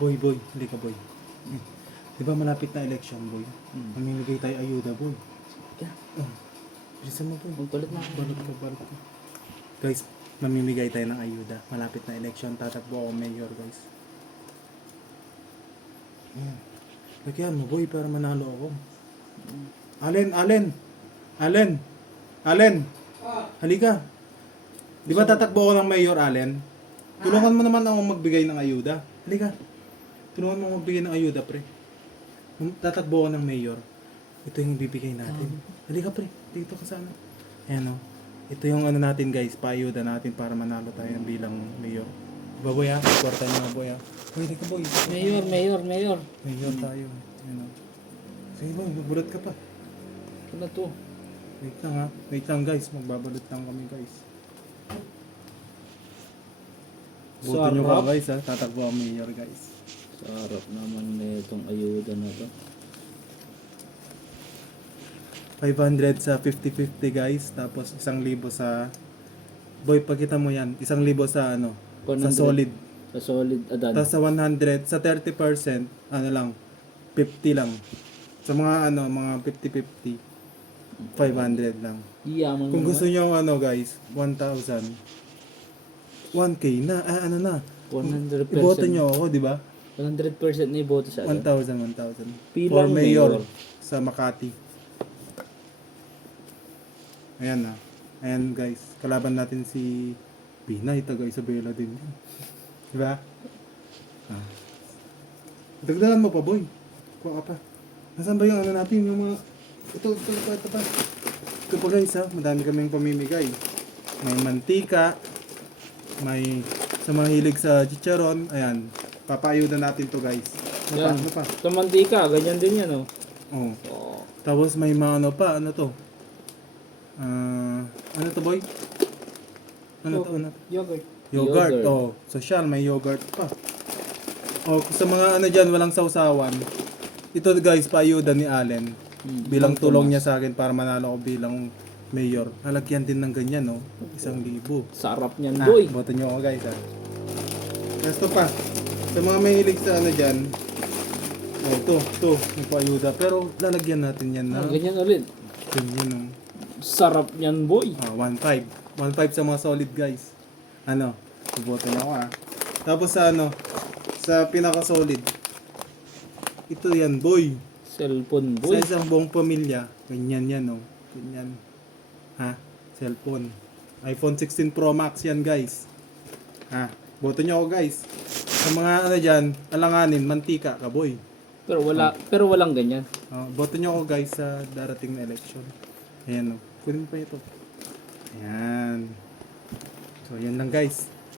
Boy, hindi ka boy. Di ba malapit na election, boy? Mamimigay tayo ayuda, boy. Yeah. Bilisan mo, boy. Magpalit na ako. Balot ka. Guys, mamimigay tayo ng ayuda. Malapit na election, tatakbo ako mayor, guys. Lagyan mo, boy, para manalo ako. Allen! Halika. Di ba tatakbo ako ng mayor, Allen? Tulungan mo naman ako magbigay ng ayuda. Halika. Tulungan mo ako magbigay ng ayuda, pre. Tatakbo ako ng mayor. Ito yung bibigay natin. Halika, pre. Dito ka sana. Ayan, o. Ito yung ano natin, guys. Paayuda natin para manalo tayo ng bilang mayor. Diba, boy, ha? Kwarta niyo, boy, ha? Boy, halika, boy. Mayor. Mayor tayo. Ayan, o. Sige, boy. Magbulat ka pa. Ano to? Wait lang, ha? Wait lang, guys. Magbabalot lang kami, guys. Buto nyo ka, guys, ha? Tatakbo ang mayor, guys. Sarap naman na itong ayuda na to. 500 sa 50-50, guys. Tapos 1,000 sa... Boy, pakita mo yan. 1,000 sa ano? 100. Sa solid. Sa solid adan. Tapos sa 100, sa 30%, ano lang, 50 lang. Sa mga ano, mga 50-50, 500 lang. Yaman Kung naman. gusto nyo ano, guys, 1,000, 1K na, ano na. 100%. Iboto nyo ako, di ba? 100% na iboto sa atin. 1,000. For Bilang mayor mayor. sa Makati. Ayan na. Ayan, guys. Kalaban natin si Binay, taga Isabela din. Di ba? Dagdagan mo pa, boy. Kuha ka pa. Nasaan ba yung ano natin? Yung mga... Ito pa. Ito pa, guys, ha. Madami kaming pamimigay. May mantika. May... Sa mga hilig sa chicharon. Ayan. Papaayuda natin to, guys. Yan. Ano pa? Sa mantika, ganyan din yan, oh. Oh. Oh. Tapos may mga ano pa. Ano to? Ano to, boy? Ano to? Yogurt. Yogurt. Oh, social, may yogurt pa. Oh, sa mga ano dyan, walang sausawan. Ito, guys, paayuda ni Allen. Bilang tulong niya sa akin para manalo ako bilang mayor. Nalagyan din ng ganyan, no? 1,000. Sarap niyan, boy. Boto nyo ako, guys, ha? Ito pa. Sa mga mahilig sa ano dyan. Oh, ito. May paayuda. Pero lalagyan natin yan na. Ganyan ulit. Ganyan, no? Sarap niyan, boy. 1.5. 1.5 sa mga solid, guys. Ano? Iboto na ako, ha? Tapos sa ano? Sa pinaka-solid. Ito yan, boy. Cellphone, boy. Sa isang buong pamilya. Ganyan yan, no? Ganyan. Ha? Cellphone. iPhone 16 Pro Max yan, guys. Ha? Boto nyo ako, guys. Sa mga ano dyan, alanganin, mantika ka, boy. Pero walang ganyan. Boto nyo ako, guys, sa darating na election. Ayan, no? Kunin pa ito. Ayan. So, yan lang, guys.